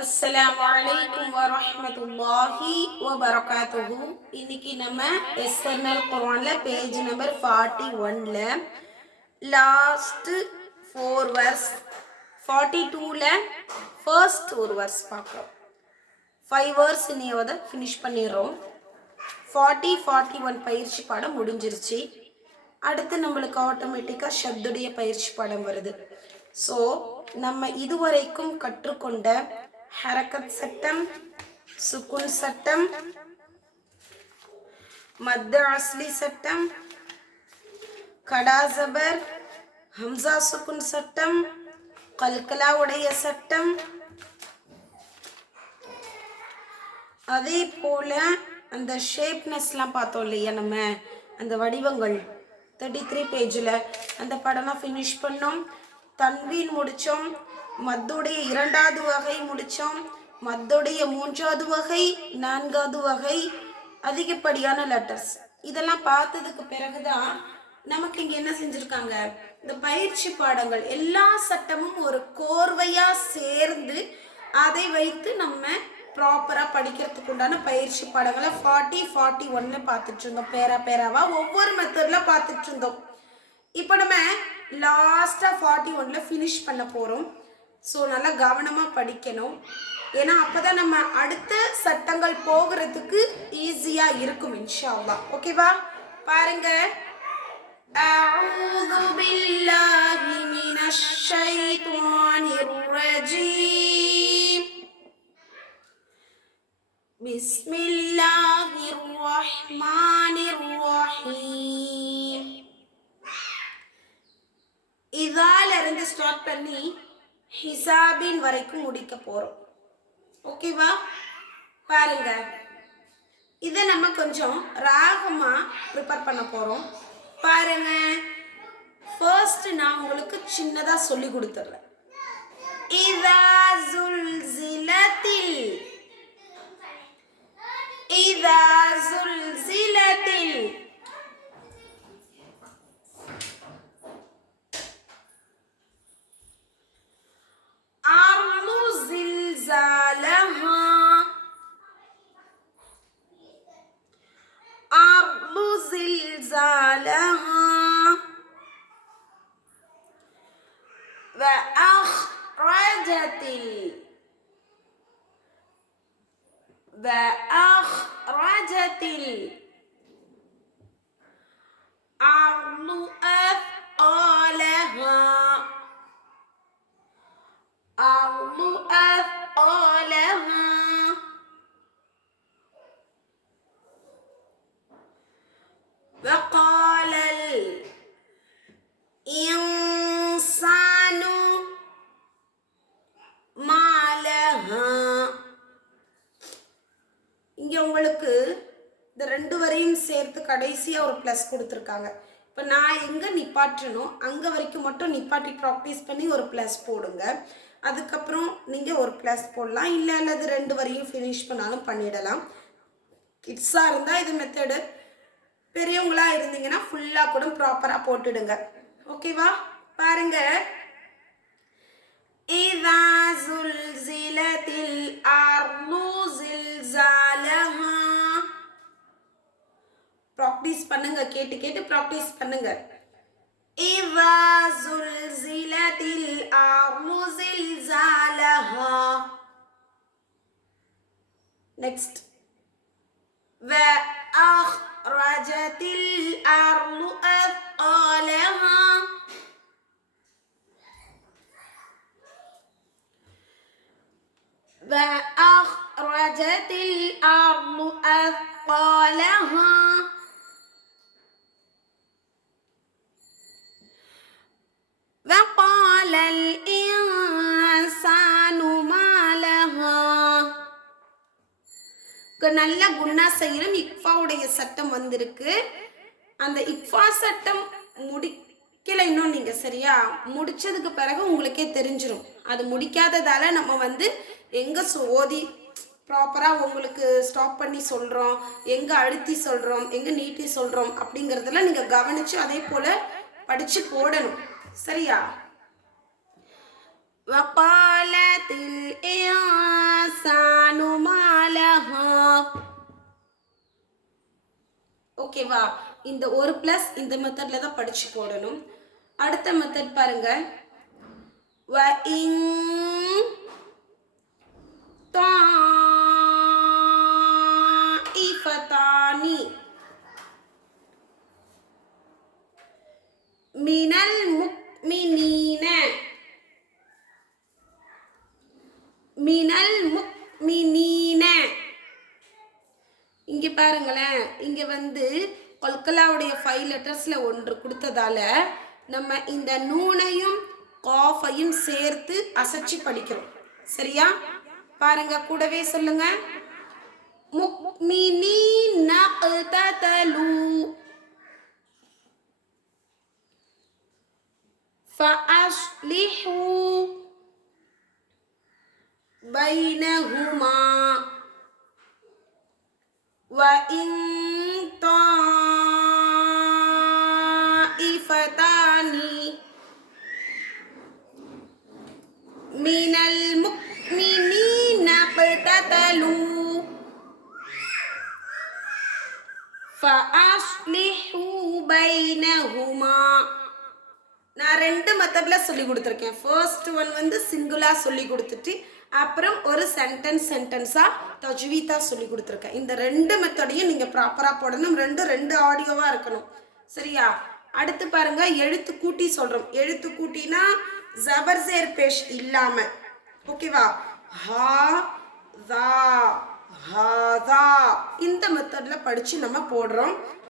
அஸ்ஸலாமு அலைக்கும் வரஹ்மத்துல்லாஹி வபரகாத்துஹு. இன்னைக்கு நம்ம எஸ்எம்எல் குர்ஆன்ல பேஜ் நம்பர் 41ல லாஸ்ட் 4 வெர்ஸ் 42ல ஃபர்ஸ்ட் ஒரு வெர்ஸ் பார்க்குறோம். 5 வெர்ஸ் இன்னையோட ஃபினிஷ் பண்ணிடுறோம். 40 41 பயிற்சி பாடம் முடிஞ்சிருச்சு. அடுத்து நம்மளுக்கு ஆட்டோமேட்டிக்காக ஷத்துடைய பயிற்சி பாடம் வருது. ஸோ நம்ம இதுவரைக்கும் கற்றுக்கொண்ட ஹரக்கத் சட்டம், சுக்குன் சட்டம், மத் அஸ்லி சட்டம், கடா ஜபர், ஹம்சா சுக்குன் சட்டம், கல்கலா உடைய சட்டம், அதே போல அந்த ஷேப்னஸ்லாம் பார்த்தோம் இல்லையா, நம்ம அந்த வடிவங்கள் 33 பேஜில் அந்த படம்லாம் ஃபினிஷ் பண்ணோம். தன்வீன் முடித்தோம், மத்துடைய 2வது வகை முடித்தோம், மத்துடைய 3வது வகை, 4வது வகை, அதிகப்படியான லெட்டர்ஸ் இதெல்லாம் பார்த்ததுக்கு பிறகுதான் நமக்கு இங்கே என்ன செஞ்சுருக்காங்க, இந்த பயிற்சி பாடங்கள் எல்லா சட்டமும் ஒரு கோர்வையாக சேர்ந்து அதை வைத்து நம்ம ப்ராப்பராக படிக்கிறதுக்கு உண்டான பயிற்சி பாடங்களை 40 41 பார்த்துட்டு இருந்தோம். பேராவா ஒவ்வொரு மெத்தடில் பார்த்துட்டு இருந்தோம். இப்போ நம்ம லாஸ்ட்டாக 41ல ஃபினிஷ் பண்ண போகிறோம். ஸோ நல்லா கவனமாக படிக்கணும். ஏன்னா அப்போ தான் நம்ம அடுத்த சட்டங்கள் போகிறதுக்கு ஈஸியாக இருக்கும் இன்ஷா அல்லாஹ். ஓகேவா? பாருங்க. அஊது பில்லாஹி மினஷ் ஷைத்தானிர் ரஜீம். பிஸ்மில்லாஹிர் ரஹ்மானிர் ரஹீம். இதால இருந்து ஸ்டார்ட் பண்ணி ஹிசாபின் வரைக்கும் முடிக்க போறோம். ஓகேவா? பாருங்க, இதை நம்ம கொஞ்சம் ராகமா ப்ரிப்பேர் பண்ண போறோம். பாருங்க, ஃபர்ஸ்ட் நான் உங்களுக்கு சின்னதா சொல்லி கொடுத்துறேன். இதா ஸுல்ஸிலத்தில், இதா ஸுல்ஸிலத்தில், وأخرجت الأرض أثقالها، أرض أثقالها، وقال الإنسان ما لها. இங்கே உங்களுக்கு இந்த 2 வரையும் சேர்த்து கடைசியாக ஒரு ப்ளஸ் கொடுத்துருக்காங்க. இப்போ நான் எங்கே நிப்பாட்டணும் அங்கே வரைக்கும் மட்டும் நிப்பாட்டி ப்ராக்டிஸ் பண்ணி ஒரு ப்ளஸ் போடுங்க. அதுக்கப்புறம் நீங்கள் ஒரு ப்ளஸ் போடலாம், இல்லை அல்லது 2 வரையும் ஃபினிஷ் பண்ணாலும் பண்ணிடலாம். கிட்ஸாக இருந்தால் இது மெத்தடு, பெரியவங்களாக இருந்தீங்கன்னா ஃபுல்லாக கூட ப்ராப்பராக போட்டுடுங்க. ஓகேவா? பாருங்க. இதா ஸுல்ஸிலத்தில் அர்து ஸில்ஸாலஹா. ப்ராக்டிஸ் பண்ணுங்க, கேட்டு கேட்டு ப்ராக்டிஸ் பண்ணுங்க. இதா ஸுல்ஸிலத்தில் அர்து ஸில்ஸாலஹா. நெக்ஸ்ட். வஅக்ரஜத்தில் அர்து அத்காலஹா. وأخرجت الأرض أثقالها. وقال الإنسان ما لها. நல்ல குன்னா செய்யணும். இக்ஃபாவுடைய சட்டம் வந்திருக்கு. அந்த இக்ஃபா சட்டம் முடிக்கல இன்னும் நீங்க, சரியா? முடிச்சதுக்கு பிறகு உங்களுக்கே தெரிஞ்சிடும். அது முடிக்காததால நம்ம எங்க ஓதி ப்ராப்பராக உங்களுக்கு ஸ்டாப் பண்ணி சொல்கிறோம், எங்கே அழுத்தி சொல்கிறோம், எங்கே நீட்டி சொல்கிறோம் அப்படிங்கிறதெல்லாம் நீங்கள் கவனித்து அதே போல் படித்து போடணும். சரியா? وقالت الإنسان ஓகேவா? இந்த ஒரு ப்ளஸ் இந்த மெத்தடில் தான் படித்து போடணும். அடுத்த மெத்தட் பாருங்க. طائفتان من المؤمنين இங்க பாருங்களேன், இங்க வந்து கொல்கலாவுடைய 5 லெட்டர்ஸ்ல ஒன்று கொடுத்ததால நம்ம இந்த நூனையும் காஃபையும் சேர்த்து அசைச்சு படிக்கிறோம். சரியா? பாருங்க, கூடவே சொல்லுங்க. முக்மினீன இக்ததலு ஃபஅஸ்லிஹு பைனஹுமா وَإِن طَائِفَتَانِ مِنَ الْمُؤْمِنِينَ اقْتَتَلُوا فَأَصْلِحُوا بَيْنَهُمَا. நான் 2 மெத்தட்ல சொல்லி கொடுத்துருக்கேன். ஃபர்ஸ்ட் ஒன் வந்து சிங்குலா சொல்லி கொடுத்துட்டு அப்புறம் ஒரு சென்டென்ஸாக தஜ்வீதா சொல்லி கொடுத்துருக்கேன். இந்த 2 மெத்தடையும் நீங்கள் ப்ராப்பராக போடணும். ரெண்டு ஆடியோவாக இருக்கணும். சரியா? அடுத்து பாருங்க, எழுத்து கூட்டி சொல்கிறோம். எழுத்து கூட்டினா ஜபர்சேர் பேஷ் இல்லாமல். ஓகேவா? ஹா தா ஹா தா இந்த மெத்தடில் படித்து நம்ம போடுறோம்.